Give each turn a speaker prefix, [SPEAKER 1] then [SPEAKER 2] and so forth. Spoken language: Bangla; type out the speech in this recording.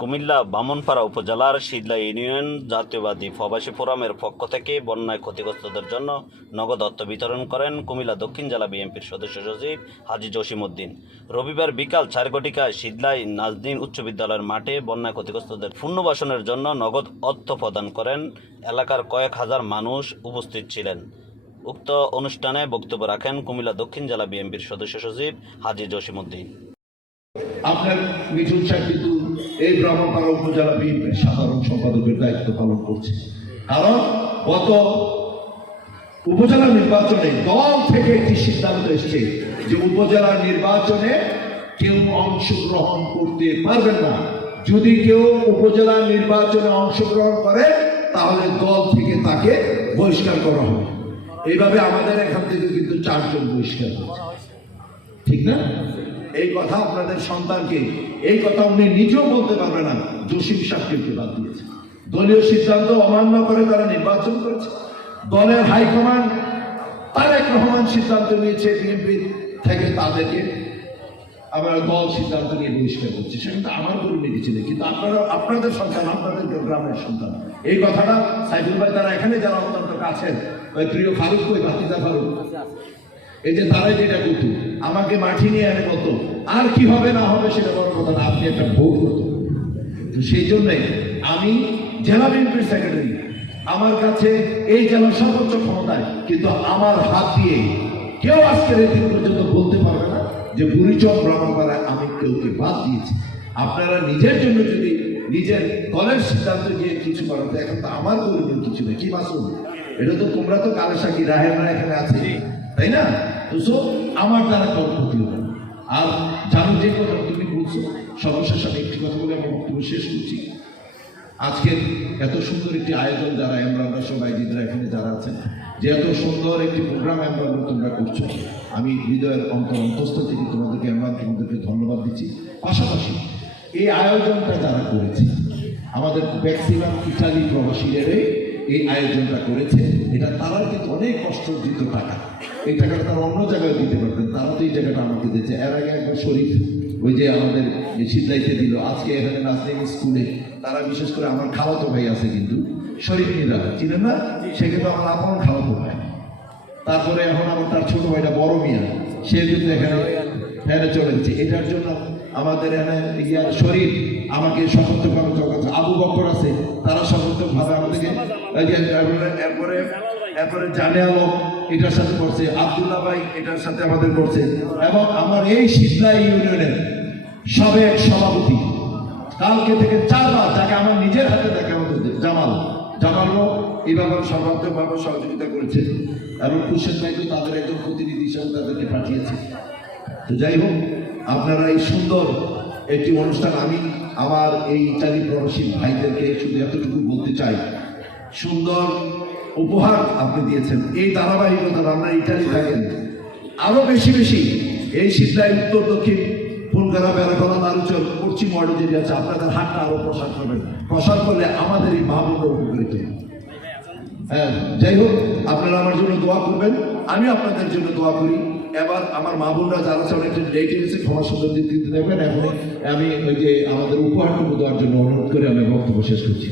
[SPEAKER 1] কুমিল্লা বামনপাড়া উপজেলার শীতলা ইউনিয়ন জাতীয়বাদী প্রবাসী ফোরামের পক্ষ থেকে বন্যায় ক্ষতিগ্রস্তদের জন্য নগদ অর্থ বিতরণ করেন কুমিল্লা দক্ষিণ জেলা বিএনপির সদস্য সচিব হাজি জসিমউদ্দিন রবিবার বিকাল চার ঘটিকায় শীতলাই নাজদিন উচ্চ বিদ্যালয়ের মাঠে বন্যায় ক্ষতিগ্রস্তদের পুনর্বাসনের জন্য নগদ অর্থ প্রদান করেন এলাকার কয়েক হাজার মানুষ উপস্থিত ছিলেন। উক্ত অনুষ্ঠানে বক্তব্য রাখেন কুমিল্লা দক্ষিণ জেলা বিএনপির সদস্য সচিব হাজি জসিমউদ্দিন
[SPEAKER 2] আপনার মিঠুন সাহেব কিন্তু এই ব্রাহ্মণপাড়া উপজেলা বিএনপির সাধারণ সম্পাদকের দায়িত্ব পালন করছে। কারণ গত উপজেলা নির্বাচনে দল থেকে একটি সিদ্ধান্ত এসেছে যে উপজেলা নির্বাচনে কেউ অংশগ্রহণ করতে পারবেন না। যদি কেউ উপজেলা নির্বাচনে অংশগ্রহণ করে, তাহলে দল থেকে তাকে বহিষ্কার করা হবে। এইভাবে আমাদের এখান থেকে কিন্তু চারজন বহিষ্কার ঠিক না? এই কথা আপনাদের সন্তানকে, এই কথা উনি নিজেও বলতে পারবে না। জসিম সাহেবকে বাদ দিয়েছে। দলীয় সিদ্ধান্ত অমান্য করে তারা নির্বাচন করেছে। দলের হাইকমান্ড তারেক রহমান সিদ্ধান্ত নিয়েছে বিএনপি থেকে তাদেরকে। আমরা দল সিদ্ধান্ত নিয়ে বহিষ্কার করছি। সেটা আমার পরিণতি ছিল কিন্তু আপনারা, আপনাদের সন্তান, আপনাদের গ্রামের সন্তান। এই কথাটা সাইফুল ভাই তারা এখানে যারা অত্যন্ত কাছেন ওই প্রিয় ফারুক ভাতিজা ফারুক? এই যে তারাই যেটা করতো, আমাকে মাটি নিয়ে এনে বলতো, আর কি হবে না হবে সেটা বড় কথা না, আপনি একটা ভোট হতো তো সেই জন্যই আমি জেলা বিএনপির সেক্রেটারি আমার কাছে এই জেলার সর্বোচ্চ ক্ষমতায়, কিন্তু আমার হাত দিয়ে কেউ আজকের এই দিন পর্যন্ত বলতে পারবে না যে বুড়িচক ব্রাহ্মণপাড়ায় আমি কেউকে বাদ দিয়েছি। আপনারা নিজের জন্য যদি নিজের দলের সিদ্ধান্ত নিয়ে কিছু করেন, তো এখন তো আমার করবেন কিছু নেই। কি মাসুল এটা তো তোমরা তো কালো সাকি রাহেমরা এখানে আছে। তাই না? তো আমার দ্বারা তোর ক্ষতি হবে আর জানো যে কথা তুমি বলছো সর্বশেষ আমি একটি কথা বলে আমার বক্তব্য শেষ করছি। আজকের এত সুন্দর একটি আয়োজন যারা আমরা আমরা সবাই দিদিরা এখানে যারা আছেন, যে এত সুন্দর একটি প্রোগ্রাম আমরা তোমরা করছ, আমি হৃদয়ের অন্তর অন্তস্থ থেকে তোমাদেরকে আমরা তোমাদেরকে ধন্যবাদ দিচ্ছি। পাশাপাশি এই আয়োজনটা যারা করেছে, আমাদের ম্যাক্সিমাম ইটালি প্রবাসীরাই এই আয়োজনটা করেছে, এটা তারা কিন্তু অনেক কষ্ট অর্জিত টাকা। এই টাকাটা তারা অন্য জায়গায় দিতে পারতেন তারা তো এই জায়গাটা আমাকে দিয়েছে। এর আগে একবার শরীফ, ওই যে আমাদের সিদ্ধাইতে দিল, আজকে এখানে নাজরিন স্কুলে, তারা বিশেষ করে আমার খালাতো ভাই আছে কিন্তু, শরীফ নিরা চিনেন না? সে কিন্তু আমার আপন খালাতো ভাই। তারপরে এখন আমার তার ছোট ভাইটা বড় মিয়া, সে কিন্তু এখানে এখানে চলে গেছে। এটার জন্য আমাদের ইয়ার শরীফ আমাকে সমর্থক আবু বকর আছে, তারা সমর্থক ভাবে আমাদেরকে। এরপরে- এরপরে জানে এটার সাথে ভাই এটার সাথে আমাদের এবং আমার এই শীতলা ইউনিয়নের সাবেক সভাপতি, কালকে থেকে চারবার যাকে আমার নিজের হাতে দেখা আমাদের জামাল। জামালও এই ব্যাপারে সর্বাত্মকভাবে সহযোগিতা করেছে। এবং কুশেন ভাই তো তাদের একজন প্রতিনিধি হিসাবে তাদেরকে পাঠিয়েছে। তো যাই হোক আপনারা এই সুন্দর একটি অনুষ্ঠান আমি আমার এই ইটালি প্রবাসী ভাইদেরকে শুধু এতটুকু বলতে চাই। সুন্দর উপহার আপনি দিয়েছেন। এই ধারাবাহিকতা আপনারা ইটালি থাকেন। আরও বেশি বেশি এই সিদ্ধায় উত্তর দক্ষিণ ফুলগারা, বেড়াখোলা নারুচর পশ্চিম ওয়ার্ডে যেটি আছে, আপনাদের হাতটা আরও প্রসার করবেন প্রসার করলে আমাদের এই মাহবুবরা উপকৃত। হ্যাঁ যাই হোক আপনারা আমার জন্য দোয়া করবেন। আমি আপনাদের জন্য দোয়া করি। এবার আমার মা বোনরা যারা আছে অনেকটা লেট এসে ক্ষমা সুন্দর দিতে দেবেন। এখন আমি ওই যে আমাদের উপহারটুকু দেওয়ার জন্য অনুরোধ করে আমি বক্তব্য শেষ করছি।